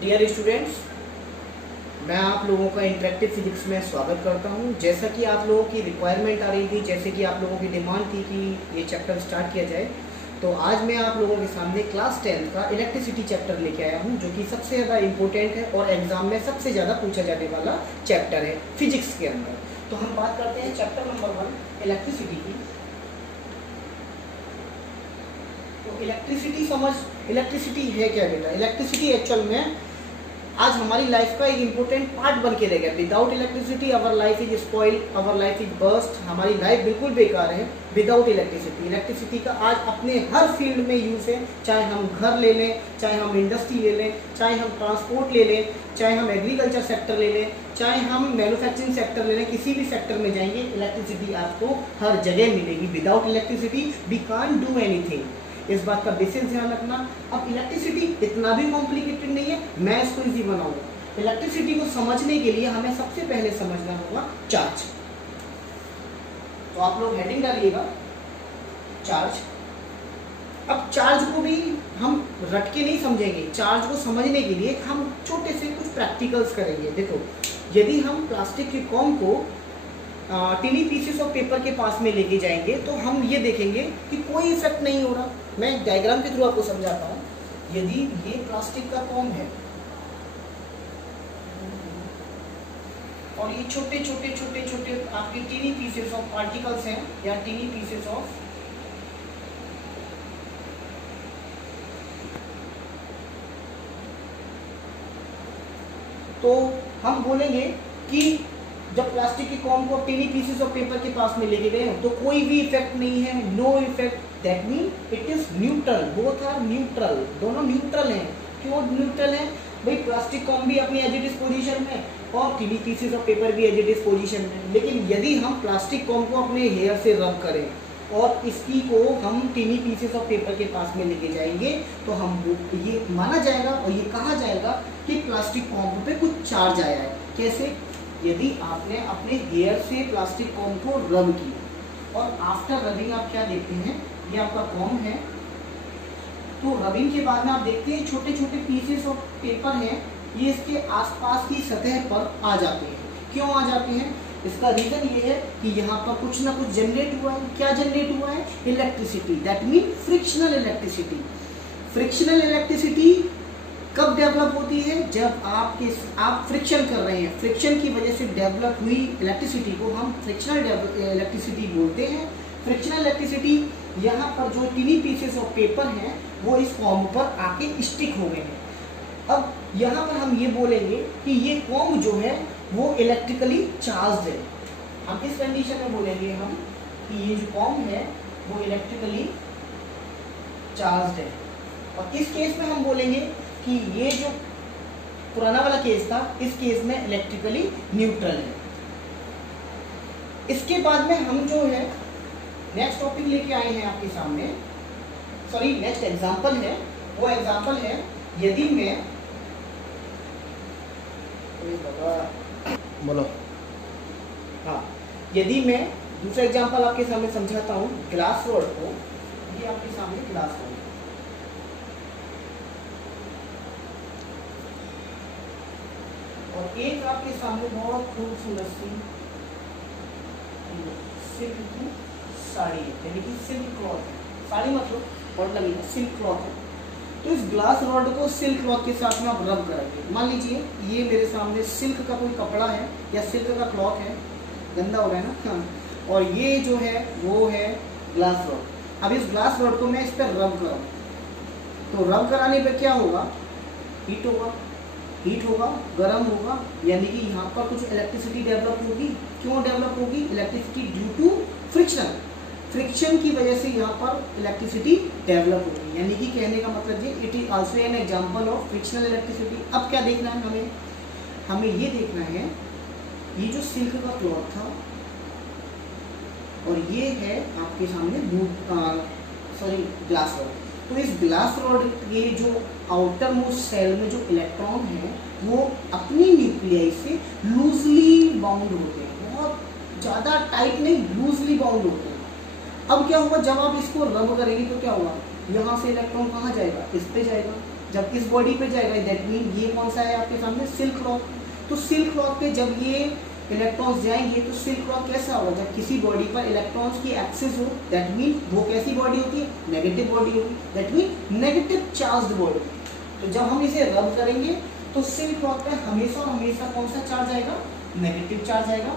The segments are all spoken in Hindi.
डियर स्टूडेंट्स, मैं आप लोगों का इंटरेक्टिव फिजिक्स में स्वागत करता हूं। जैसा कि आप लोगों की रिक्वायरमेंट आ रही थी, जैसे कि आप लोगों की डिमांड थी कि ये चैप्टर स्टार्ट किया जाए, तो आज मैं आप लोगों के सामने क्लास 10 का इलेक्ट्रिसिटी चैप्टर लेके आया हूं, जो कि सबसे ज़्यादा इम्पोर्टेंट है और एग्जाम में सबसे ज़्यादा पूछा जाने वाला चैप्टर है फिजिक्स के अंदर। तो हम बात करते हैं चैप्टर नंबर 1 इलेक्ट्रिसिटी की। तो इलेक्ट्रिसिटी है क्या बेटा? इलेक्ट्रिसिटी एक्चुअल में आज हमारी लाइफ का एक इम्पोर्टेंट पार्ट बन के रह गया। Without electricity our life is spoil, our life is burst. हमारी लाइफ बिल्कुल बेकार है विदाउट इलेक्ट्रिसिटी। इलेक्ट्रिसिटी का आज अपने हर फील्ड में यूज़ है, चाहे हम घर ले लें, चाहे हम इंडस्ट्री ले लें, चाहे हम ट्रांसपोर्ट ले लें, चाहे हम एग्रीकल्चर सेक्टर ले लें, चाहे हम मैन्युफैक्चरिंग सेक्टर ले लें, किसी भी सेक्टर में जाएंगे इलेक्ट्रिसिटी आपको हर जगह मिलेगी। Without electricity we can't do anything. इस बात का विशेष ध्यान रखना। अब इलेक्ट्रिसिटी इतना भी कॉम्प्लिकेटेड नहीं है, मैं इसको इजी बनाऊंगा। इलेक्ट्रिसिटी को समझने के लिए हमें सबसे पहले समझना होगा चार्ज। तो आप लोग हेडिंग डालिएगा चार्ज। अब चार्ज को भी हम रट के नहीं समझेंगे, चार्ज को समझने के लिए हम छोटे से कुछ प्रैक्टिकल्स करेंगे। देखो, यदि हम प्लास्टिक के कॉम को टिनी पीसेस ऑफ पेपर के पास में लेके जाएंगे तो हम ये देखेंगे कि कोई इफेक्ट नहीं हो रहा। मैं एक डायग्राम के थ्रू आपको समझाता हूँ। यदि ये प्लास्टिक का कॉम है और ये छोटे छोटे छोटे छोटे आपके टिनी पीसेस ऑफ पार्टिकल्स हैं या टिनी पीसेस ऑफ तो हम बोलेंगे कि जब प्लास्टिक के कॉम को टिनी पीसेस ऑफ पेपर के पास में लेके गए तो कोई भी इफेक्ट नहीं है, no effect. That mean it is neutral, both are neutral, दोनों न्यूट्रल हैं। क्यों न्यूट्रल है भाई? प्लास्टिक कॉम भी अपनी एज इट इज पोजीशन में और टिनी पीसेस ऑफ पेपर भी एज इट इज पोजीशन में। लेकिन यदि हम प्लास्टिक कॉम को अपने हेयर से रब करें और इसकी को हम टिनी पीसेस ऑफ पेपर के पास में लेके जाएंगे तो हम ये माना जाएगा और ये कहा जाएगा कि प्लास्टिक कॉम पे कुछ चार्ज आया है। कैसे? यदि आपने अपने हेयर से प्लास्टिक कॉम को रब किया और आफ्टर रबिंग आप क्या देखते हैं, ये आपका कॉम है, तो रबिंग के बाद में आप देखते हैं छोटे छोटे पीसेस ऑफ पेपर हैं, ये इसके आसपास की सतह पर आ जाते हैं। क्यों आ जाते हैं? इसका रीजन ये है कि यहाँ पर कुछ ना कुछ जनरेट हुआ है। क्या जनरेट हुआ है? Electricity. That mean frictional electricity. Frictional electricity कब डेवलप होती है? जब आप फ्रिक्शन कर रहे हैं, फ्रिक्शन की वजह से डेवलप हुई इलेक्ट्रिसिटी को हम फ्रिक्शनल इलेक्ट्रिसिटी बोलते हैं। फ्रिक्शनल इलेक्ट्रिसिटी यहाँ पर जो टिनी पीसेस ऑफ पेपर हैं वो इस कॉम पर आके स्टिक हो गए हैं। अब यहाँ पर हम ये बोलेंगे कि ये कॉम जो है वो इलेक्ट्रिकली चार्ज है। हम इस कंडीशन में बोलेंगे हम कि ये जो कॉम है वो इलेक्ट्रिकली चार्ज है। और इस केस में हम बोलेंगे कि ये जो पुराना वाला केस था, इस केस में इलेक्ट्रिकली न्यूट्रल है। इसके बाद में हम जो है नेक्स्ट टॉपिक लेके आए हैं आपके सामने, सॉरी नेक्स्ट एग्जांपल है। वो एग्जांपल है यदि मैं बोलो हाँ, यदि मैं दूसरा एग्जांपल आपके सामने समझाता हूँ ग्लास रॉड को। ये आपके सामने ग्लास रॉड और एक आपके सामने बहुत खूबसूरत सी सिल्क की साड़ी है, यानी कि सिल्क क्लॉथ है। साड़ी मतलब बहुत लगी है, सिल्क क्लॉथ है। तो इस ग्लास रॉड को सिल्क क्लॉथ के साथ में आप रब करेंगे। मान लीजिए ये मेरे सामने सिल्क का कोई कपड़ा है या सिल्क का क्लॉथ है, गंदा हो रहा है ना, हाँ, और ये जो है वो है ग्लास रॉड। अब इस ग्लास रॉड को मैं इस पर रब करूँ तो रब कराने पर क्या होगा? हीट होगा, हीट होगा, गर्म होगा, यानी कि यहाँ पर कुछ इलेक्ट्रिसिटी डेवलप होगी। क्यों डेवलप होगी? Electricity due to friction. Friction की वजह से यहाँ पर इलेक्ट्रिसिटी डेवलप होगी। यानी कि कहने का मतलब ये it is also an example of frictional electricity. अब क्या देखना है हमें ये देखना है ये जो सिल्क का क्लॉथ था और ये है आपके सामने ग्लास रॉड। तो इस ग्लास रॉड के जो आउटर मोस्ट सेल में जो इलेक्ट्रॉन है वो अपनी न्यूक्लियाई से लूजली बाउंड होते हैं, बहुत ज़्यादा टाइट नहीं, लूजली बाउंड होते हैं। अब क्या होगा? जब आप इसको रब करेंगे तो क्या होगा? यहाँ से इलेक्ट्रॉन कहाँ जाएगा? इस पे जाएगा। जब इस बॉडी पे जाएगा दैट मीन ये कौन सा है आपके सामने, सिल्क क्लॉथ। तो सिल्क क्लॉथ पे जब ये इलेक्ट्रॉन्स जाएंगे तो सिल्क क्लॉथ कैसा होगा, जब किसी बॉडी पर इलेक्ट्रॉन्स की एक्सेस हो दैट मीन वो कैसी बॉडी होती है, नेगेटिव बॉडी होगी, that mean negative charged body. तो जब हम इसे रब करेंगे तो सिल्क क्लॉथ पे हमेशा हमेशा कौन सा चार्ज आएगा, नेगेटिव चार्ज आएगा,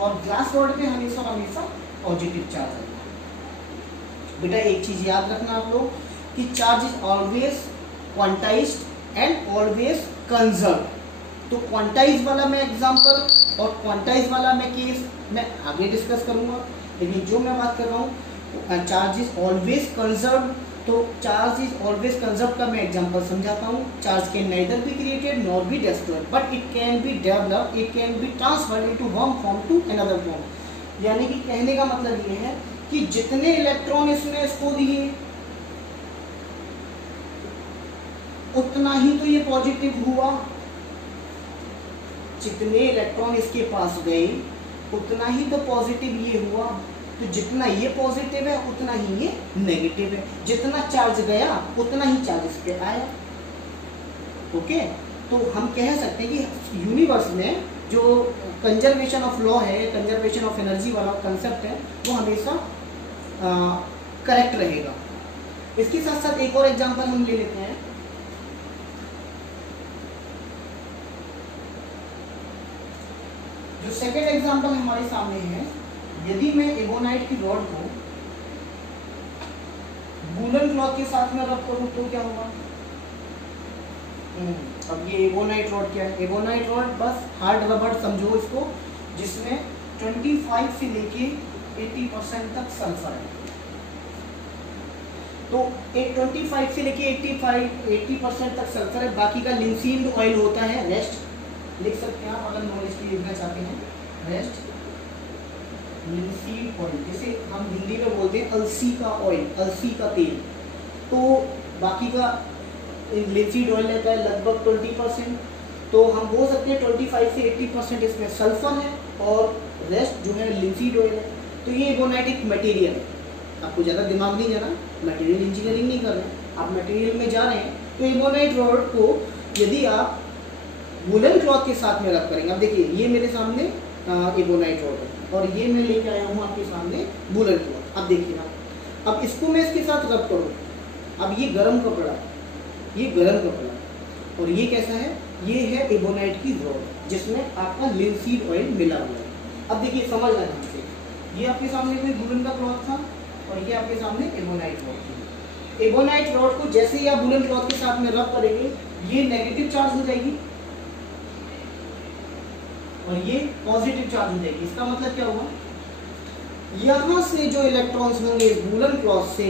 और ग्लास रॉड पे हमेशा हमेशा पॉजिटिव चार्ज आएगा। बेटा एक चीज याद रखना आप लोग कि charge is always quantized and always conserve. तो क्वांटाइज वाला मैं एग्जांपल और क्वांटाइज वाला मैं केस मैं आगे डिस्कस करूंगा, लेकिन जो मैं बात कर रहा हूँ चार्ज इज ऑलवेज कंजर्व, तो चार्ज इज ऑलवेज कंजर्व का मैं एग्जांपल समझाता हूँ। Charge can neither be created nor be destroyed but it can be developed, it can be transferred into one form to another form. यानी कि कहने का मतलब ये है कि जितने इलेक्ट्रॉन इसने इसको दिए उतना ही तो ये पॉजिटिव हुआ, जितने इलेक्ट्रॉन इसके पास गए उतना ही तो पॉजिटिव ये हुआ। तो जितना ये पॉजिटिव है उतना ही ये नेगेटिव है, जितना चार्ज गया उतना ही चार्ज इस पे आया। ओके, तो हम कह सकते हैं कि यूनिवर्स में जो कंजर्वेशन ऑफ लॉ है, कंजर्वेशन ऑफ एनर्जी वाला कंसेप्ट है, वो हमेशा करेक्ट रहेगा। इसके साथ साथ एक और एग्जांपल हम ले लेते हैं। जो सेकेंड एग्जांपल हमारे सामने है, यदि मैं एबोनाइट की रॉड को वूलन क्लॉथ के साथ में रब करूं तो क्या होगा। अब ये एबोनाइट रॉड क्या है, एबोनाइट रॉड बस हार्ड रबड़ समझो इसको, जिसमें 25 से लेके 80% तक सल्फर है। तो एक 25 से लेके 80% तक सल्फर है, बाकी का लिंसीड ऑयल होता है, रेस्ट लिख सकते हैं आप अगर नॉलेज के लिखना चाहते हैं, रेस्ट लिंसीड ऑयल, जिसे हम हिंदी में बोलते हैं अलसी का ऑयल, अलसी का तेल। तो बाकी का लिंसीड ऑयल रहता है लगभग 20%, तो हम बोल सकते हैं 25 से 80% इसमें सल्फर है और रेस्ट जो है लिंसीड ऑयल है। तो ये एबोनाइट मटेरियल है, आपको ज़्यादा दिमाग नहीं जाना, मटेरियल इंजीनियरिंग नहीं कर रहे हैं आप, मटेरियल में जा रहे हैं। तो एबोनाइट रॉड को यदि आप वुलन क्लॉथ के साथ में रब करेंगे, अब देखिए ये मेरे सामने एबोनाइट रॉड है और ये मैं लेके आया हूँ आपके सामने वुलन क्लॉथ। अब देखिए ना, अब इसको मैं इसके साथ रब करूँ, अब ये गर्म कपड़ा, ये गर्म कपड़ा और ये कैसा है, ये है एबोनाइट की रॉड जिसमें आपका लिंसीड ऑयल मिला हुआ है। अब देखिए समझ लेना हमसे, ये आपके सामने कोई वुलन का क्लॉथ था और ये आपके सामने एबोनाइट रॉड थी। एबोनाइट रॉड को जैसे ही आप वुलन क्लॉथ के साथ में रब करेंगे ये नेगेटिव चार्ज हो जाएगी और ये पॉजिटिव चार्ज हो जाएगी। इसका मतलब क्या हुआ, यहाँ से जो इलेक्ट्रॉन्स होंगे वुलन क्लॉथ से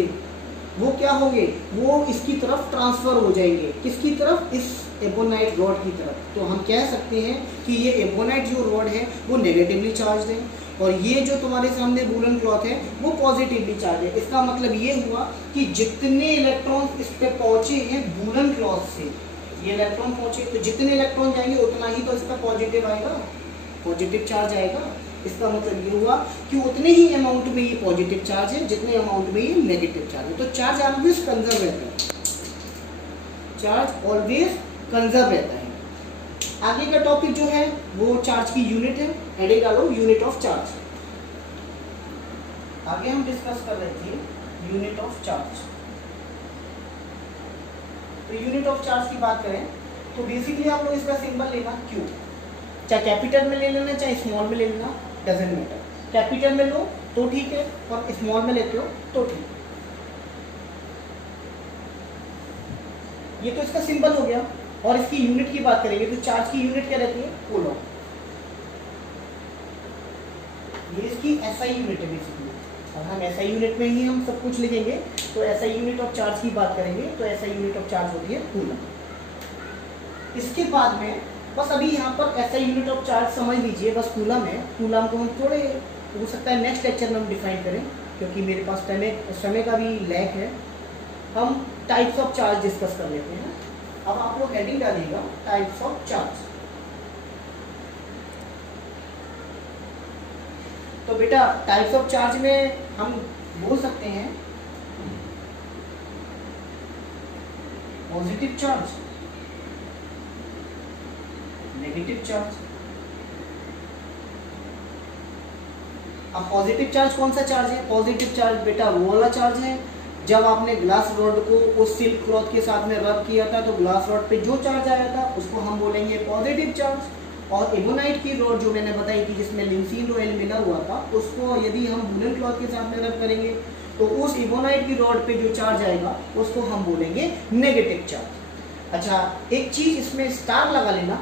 वो क्या होंगे, वो इसकी तरफ ट्रांसफर हो जाएंगे, किसकी तरफ, इस एबोनाइट रॉड की तरफ। तो हम कह सकते हैं कि ये एबोनाइट जो रॉड है वो नेगेटिवली चार्ज है और ये जो तुम्हारे सामने वुलन क्लॉथ है वो पॉजिटिवली चार्ज है। इसका मतलब ये हुआ कि जितने इलेक्ट्रॉन इस पे पहुंचे हैं वुलन क्लॉथ से, ये इलेक्ट्रॉन पहुंचे तो जितने इलेक्ट्रॉन जाएंगे उतना ही तो इसका पॉजिटिव आएगा, पॉजिटिव चार्ज आएगा। इसका मतलब ये हुआ कि उतने ही अमाउंट में ये पॉजिटिव चार्ज है जितने अमाउंट में ये नेगेटिव चार्ज है। तो चार्ज ऑलवेज कंजर्व रहता है, चार्ज ऑलवेज कंजर्व रहता है। आगे का टॉपिक जो है वो चार्ज की यूनिट है, हेडिंग डालो यूनिट ऑफ चार्ज। आगे हम डिस्कस कर रहे थे यूनिट ऑफ चार्ज। तो यूनिट ऑफ चार्ज की बात करें तो बेसिकली आप लोग इसका सिंबल लेना क्यू, चाहे कैपिटल में ले लेना चाहे स्मॉल में ले लेना, डजेंट मैटर। कैपिटल में लो तो ठीक है और स्मॉल में लेते हो तो ठीक है। ये तो इसका सिंबल हो गया। और इसकी यूनिट की बात करेंगे तो चार्ज की यूनिट क्या रहती है, कूलम। ये इसकी एसआई यूनिट है बेसिकली, और हम एसआई यूनिट में ही हम सब कुछ लिखेंगे। तो एसआई यूनिट ऑफ चार्ज की बात करेंगे तो एसआई यूनिट ऑफ चार्ज होती है कूलम। इसके बाद में बस अभी यहाँ पर एसआई यूनिट ऑफ चार्ज समझ लीजिए, बस कूलम है। कूलम को हम थोड़े हो सकता है नेक्स्ट लेक्चर में हम डिफाइन करें क्योंकि मेरे पास समय का भी लैक है। हम टाइप्स ऑफ चार्ज डिस्कस कर लेते हैं। अब आप लोग हेडिंग डालिएगा टाइप्स ऑफ चार्ज। तो बेटा टाइप्स ऑफ चार्ज में हम बोल सकते हैं पॉजिटिव चार्ज, नेगेटिव चार्ज। अब पॉजिटिव चार्ज कौन सा चार्ज है? पॉजिटिव चार्ज बेटा वो वाला चार्ज है जब आपने ग्लास रॉड को उस सिल्क क्लॉथ के साथ में रब किया था तो ग्लास रॉड पे जो चार्ज आया था उसको हम बोलेंगे पॉजिटिव चार्ज। और एबोनाइट की रॉड जो मैंने बताई थी जिसमें लिंसीन ऑयल मिला हुआ था, उसको यदि हम वुलन क्लॉथ के साथ में रब करेंगे तो उस एबोनाइट की रॉड पे जो चार्ज आएगा उसको हम बोलेंगे नेगेटिव चार्ज। अच्छा, एक चीज इसमें स्टार लगा लेना।